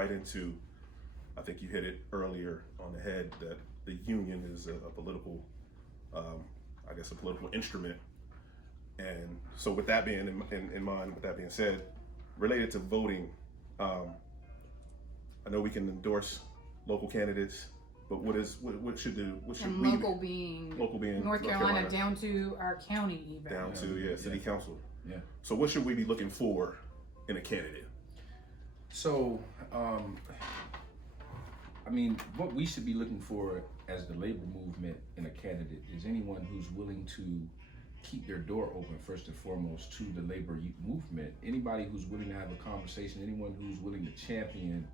right into, I think you hit it earlier on the head, that the union is a political, I guess a political instrument. And so with that being in mind, with that being said, related to voting, I know we can endorse local candidates, but what should and we local being North Carolina down to our county even. Down to city council. Yeah. So what should we be looking for in a candidate? So, I mean, what we should be looking for as the labor movement in a candidate is anyone who's willing to keep their door open, first and foremost, to the labor movement. Anybody who's willing to have a conversation, anyone who's willing to champion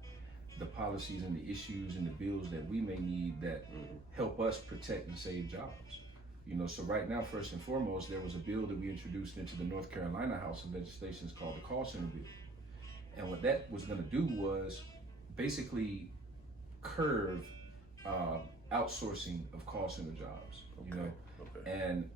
the policies and the issues and the bills that we may need that help us protect and save jobs. You know, so right now, first and foremost, there was a bill that we introduced into the North Carolina House of Legislation called the Call Center Bill. And what that was going to do was basically curb outsourcing of call center jobs. You know, and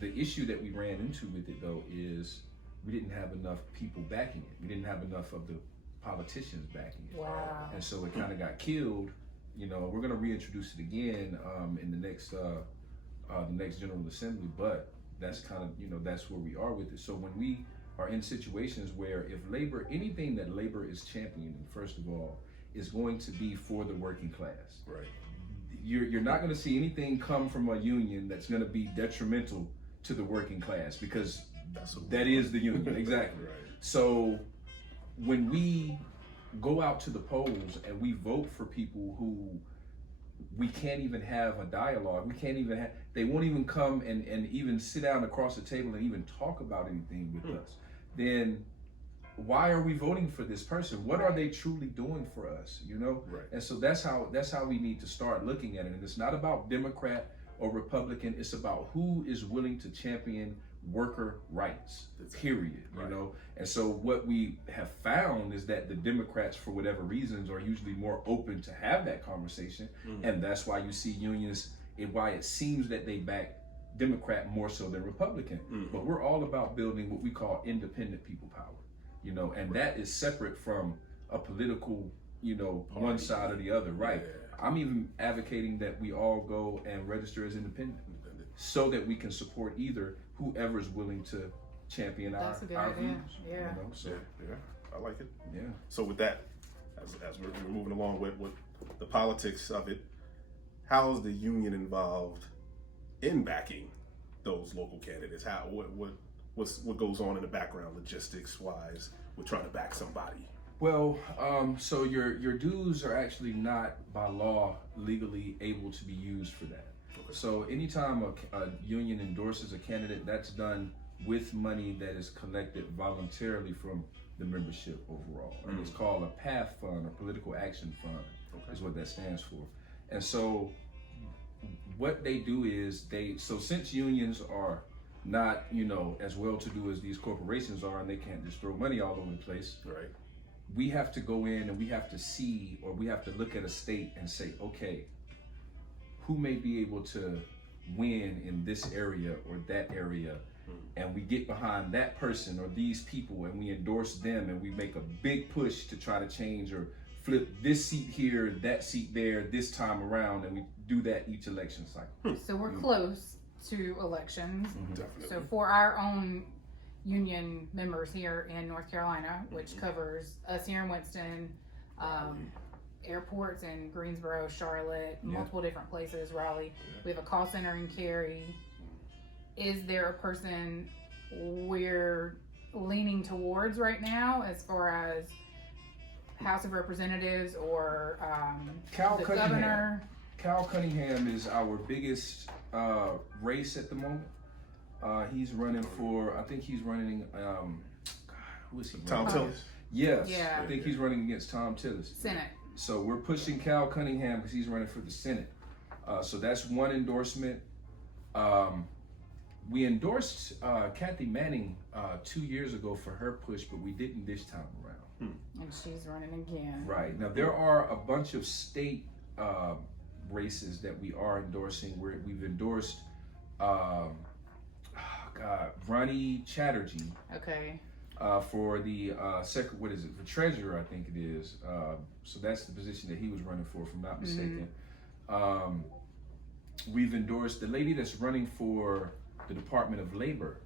the issue that we ran into with it though is we didn't have enough people backing it. We didn't have enough of the politicians backing it. Wow. And so it kind of got killed. You know, we're going to reintroduce it again in the next General Assembly, but that's kind of, you know, that's where we are with it. So when we are in situations where if labor, anything that labor is championing, first of all, is going to be for the working class. Right. You're not going to see anything come from a union that's going to be detrimental to the working class, because that is the union. Exactly. Right. So when we go out to the polls and we vote for people who we can't even have a dialogue, they won't even come and even sit down across the table and even talk about anything with us, then why are we voting for this person? What are they truly doing for us, you know? Right. And so that's how we need to start looking at it. And it's not about Democrat or Republican, it's about who is willing to champion worker rights, period, you know? And so what we have found is that the Democrats, for whatever reasons, are usually more open to have that conversation. And that's why you see unions, and why it seems that they back Democrat more so than Republican. But we're all about building what we call independent people power, you know, and that is separate from a political, you know, one side or the other, right? Yeah. I'm even advocating that we all go and register as independent so that we can support either whoever's willing to champion our views. Yeah. You know? So, yeah, I like it. Yeah. So with that, as we're moving along with the politics of it, how is the union involved in backing those local candidates? What goes on in the background, logistics wise, with trying to back somebody? Well, so your dues are actually not by law legally able to be used for that. Okay. So anytime a union endorses a candidate, that's done with money that is collected voluntarily from the membership overall. And it's called a PATH fund, or political action fund, is what that stands for. And so what they do is so since unions are not, you know, as well to do as these corporations are, and they can't just throw money all over the place. Right. We have to go in and we have to see, or we have to look at a state and say, okay, who may be able to win in this area or that area, and we get behind that person or these people and we endorse them and we make a big push to try to change or flip this seat here, that seat there, this time around, and we do that each election cycle. So we're close to elections. Definitely. So for our own union members here in North Carolina, which covers us here in Winston, airports in Greensboro, Charlotte, multiple different places, Raleigh. We have a call center in Cary. Is there a person we're leaning towards right now as far as House of Representatives or the governor? Cal Cunningham is our biggest race at the moment. He's running for, I think he's running, who is he? Tom Tillis? Yes, Yeah. I think he's running against Tom Tillis. Senate. So we're pushing Cal Cunningham because he's running for the Senate. So that's one endorsement. We endorsed Kathy Manning 2 years ago for her push, but we didn't this time around. And she's running again. Right. Now there are a bunch of state races that we are endorsing. We've endorsed Ronnie Chatterji. Okay. for the for treasurer, I think it is. So that's the position that he was running for, if I'm not mistaken. We've endorsed the lady that's running for the Department of Labor.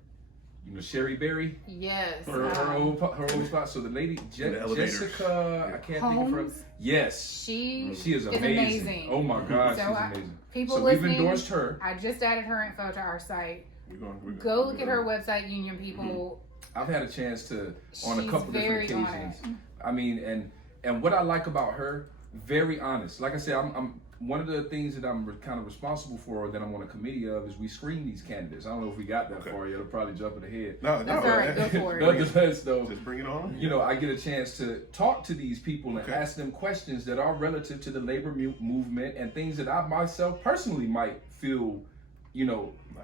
You know, Sherry Berry. Yes. Her old spot. So the lady Jessica, I can't think of her. Yes. She is amazing. Oh my God, so she's amazing. People so listening, we've endorsed her. I just added her info to our site. Go look at her website, Union people. I've had a chance to on a She's couple different occasions. I mean, and what I like about her, very honest. Like I said, I'm one of the things that I'm kind of responsible for, that I'm on a committee of, is we screen these candidates. I don't know if we got that far yet. It'll probably jumping ahead. No, that's all right. Go for it. Nonetheless, though, just bring it on. You know, I get a chance to talk to these people and ask them questions that are relative to the labor movement and things that I myself personally might feel,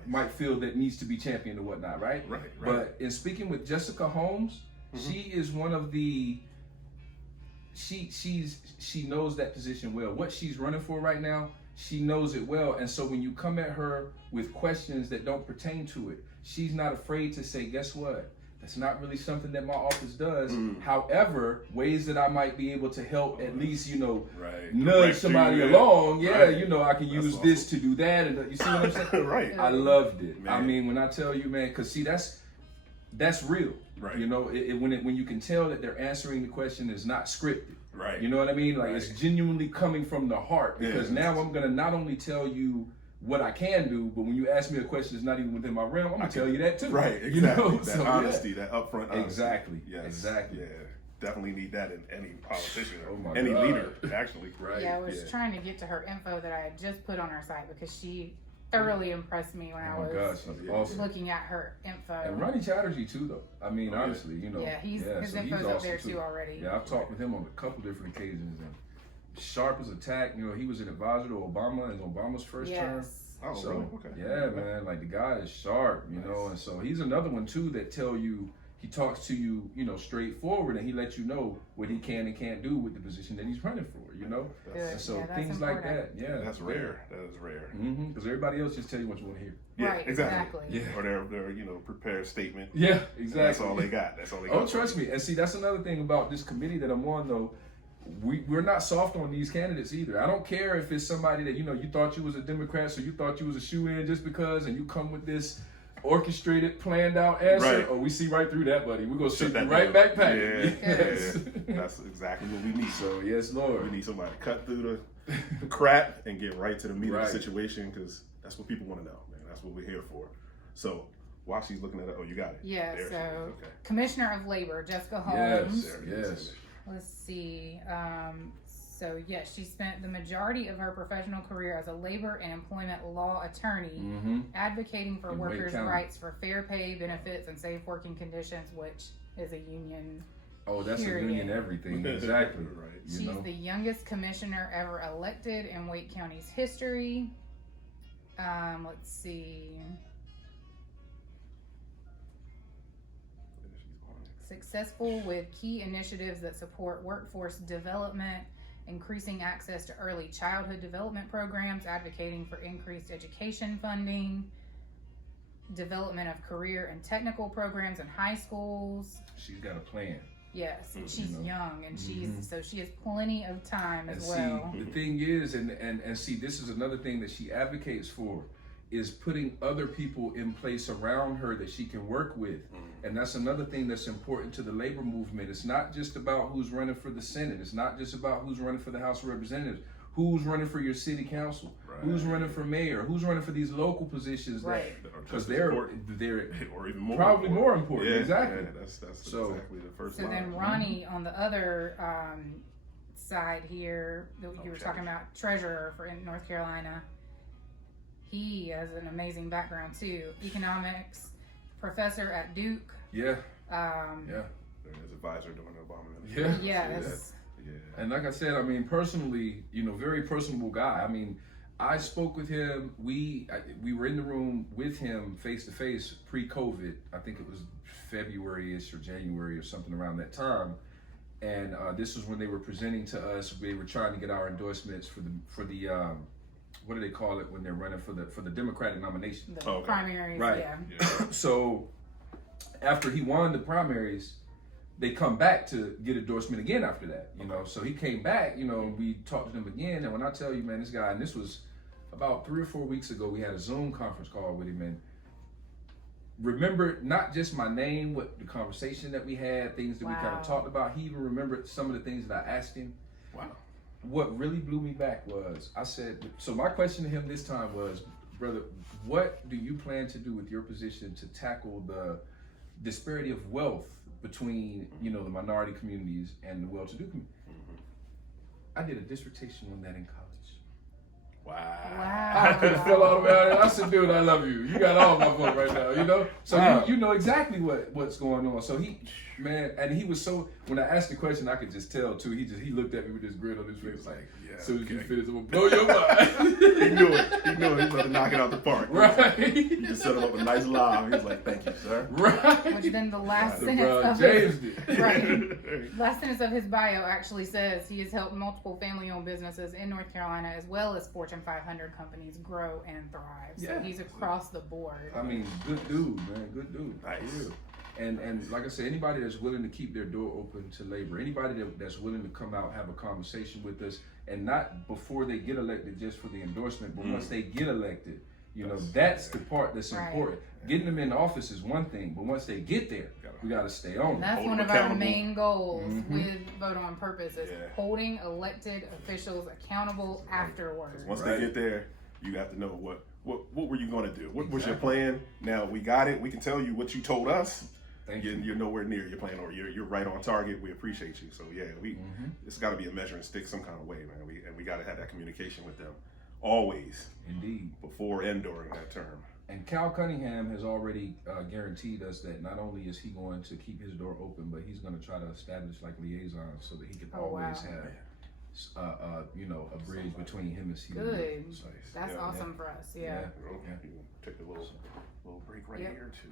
might feel that needs to be championed or whatnot, right? Right. But in speaking with Jessica Holmes, she is one of the. She knows that position well. What she's running for right now, she knows it well. And so when you come at her with questions that don't pertain to it, she's not afraid to say, guess what? That's not really something that my office does. However, ways that I might be able to help at least, nudge somebody along. Yeah, I can use this to do that. And you see what I'm saying? Right. I loved it. Man. I mean, when I tell you, man, because see, that's real. Right. When you can tell that they're answering the question is not scripted. Right. You know what I mean? Like it's genuinely coming from the heart. Because now I'm gonna not only tell you what I can do, but when you ask me a question that's not even within my realm, I'm gonna tell you that too. Right. Exactly. That So, honesty, that upfront honesty. Exactly. Yes. Exactly. Yeah. Definitely need that in any politician or God. leader, actually. Right. Yeah, I was trying to get to her info that I had just put on our site because she thoroughly impressed me when I was awesome. looking at her info. And Ronnie Chatterji too, though. I mean, honestly, Yeah, his info's up there too already. Yeah, I've talked with him on a couple different occasions, and sharp as a tack. He was an advisor to Obama in Obama's first term. Oh, so, really? Okay. Yeah, man, like the guy is sharp, and so he's another one too that he talks to you, straightforward, and he lets you know what he can and can't do with the position that he's running for, And so things like that, that's rare. That is rare. Because everybody else just tell you what you want to hear. Yeah, right, exactly. Yeah. Or their prepared statement. Yeah, exactly. That's all they got. Oh, trust me. And see, that's another thing about this committee that I'm on, though. We're not soft on these candidates either. I don't care if it's somebody that, you thought you was a Democrat, so you thought you was a shoe-in just because, and you come with this orchestrated, planned out answer. Right. Oh, we see right through that, buddy. We're going to sit that right down. back pack. Yeah. Yes. That's exactly what we need. So, yes, Lord. We need somebody to cut through the crap and get right to the meat of Right. the situation, because that's what people want to know, man. That's what we're here for. So while she's looking at it, you got it. Yeah, There she so is. Okay. Commissioner of Labor, Jessica Yes, Holmes. yes. Let's see. So yes, she spent the majority of her professional career as a labor and employment law attorney, advocating for In Wake workers' County. rights for fair pay, benefits, and safe working conditions, which is a union. Oh, that's Period. a union everything. Exactly. Right. She's the youngest commissioner ever elected in Wake County's history. Let's see. Successful with key initiatives that support workforce development, increasing access to early childhood development programs, advocating for increased education funding, development of career and technical programs in high schools. She's got a plan. Yes, and she's young, and so she has plenty of time as and well. See, the thing is, and see, this is another thing that she advocates for, is putting other people in place around her that she can work with. And that's another thing that's important to the labor movement. It's not just about who's running for the Senate. It's not just about who's running for the House of Representatives. Who's running for your city council? Right. Who's running for mayor? Who's running for these local positions? Right. Because they're or even more probably important. more important. Yeah, exactly. Yeah, that's So- exactly the first So line. then Ronnie on the other side here that you were talking about, treasurer for in North Carolina. He has an amazing background too. Economics professor at Duke. Yeah. His advisor during the Obama administration. Yes. Yeah. And like I said, I mean, personally, very personable guy. I mean, I spoke with him. We were in the room with him face to face pre-COVID. I think it was February-ish or January or something around that time. And this was when they were presenting to us. They were trying to get our endorsements for the what do they call it when they're running for the Democratic nomination? The primaries, right. yeah. So after he won the primaries, they come back to get endorsement again after that, you know. So he came back, you know, and we talked to him again. And when I tell you, man, this guy, and this was about 3 or 4 weeks ago, we had a Zoom conference call with him, and remembered not just my name, what the conversation that we had, things that we kind of talked about. He even remembered some of the things that I asked him. Wow. What really blew me back was, I said, so my question to him this time was, brother, what do you plan to do with your position to tackle the disparity of wealth between, you know, the minority communities and the well-to-do community? I did a dissertation on that in college. Wow. I could have fell all the way out there. I said, dude, I love you. You got all my vote right now, you know? So you know exactly what's going on. So he, man, and he was so, when I asked the question, I could just tell too. He looked at me with this grin on his face like, as soon as you finish, I'm gonna blow your mind. He knew it. He was about to knock it out the park. Right. He just set him up a nice line. He was like, thank you, sir. Right. Which then the last sentence LeBron of James his, did. right. Last sentence of his bio actually says he has helped multiple family-owned businesses in North Carolina as well as Fortune 500 companies grow and thrive. So Yeah. he's across the board. I mean, good dude, man. Good dude. Nice. For real. And like I said, anybody that's willing to keep their door open to labor, anybody that's willing to come out, have a conversation with us, and not before they get elected just for the endorsement, but once they get elected, you know, that's the part that's important. Getting them in office is one thing, but once they get there, we got to stay on. And that's Hold one them of our accountable. main goals with Vote on Purpose is holding elected officials accountable afterwards. Once they get there, you have to know what were you going to do? What was your plan? Now we got it. We can tell you what you told us. You're nowhere near your plan, or you're right on target. We appreciate you. So yeah, it's got to be a measuring stick some kind of way, man. We got to have that communication with them always. Indeed. Before and during that term. And Cal Cunningham has already guaranteed us that not only is he going to keep his door open, but he's going to try to establish like liaisons so that he can always have, you know, a bridge between him and CWA. Good. That's awesome for us. Yeah. You can take a little break right here too.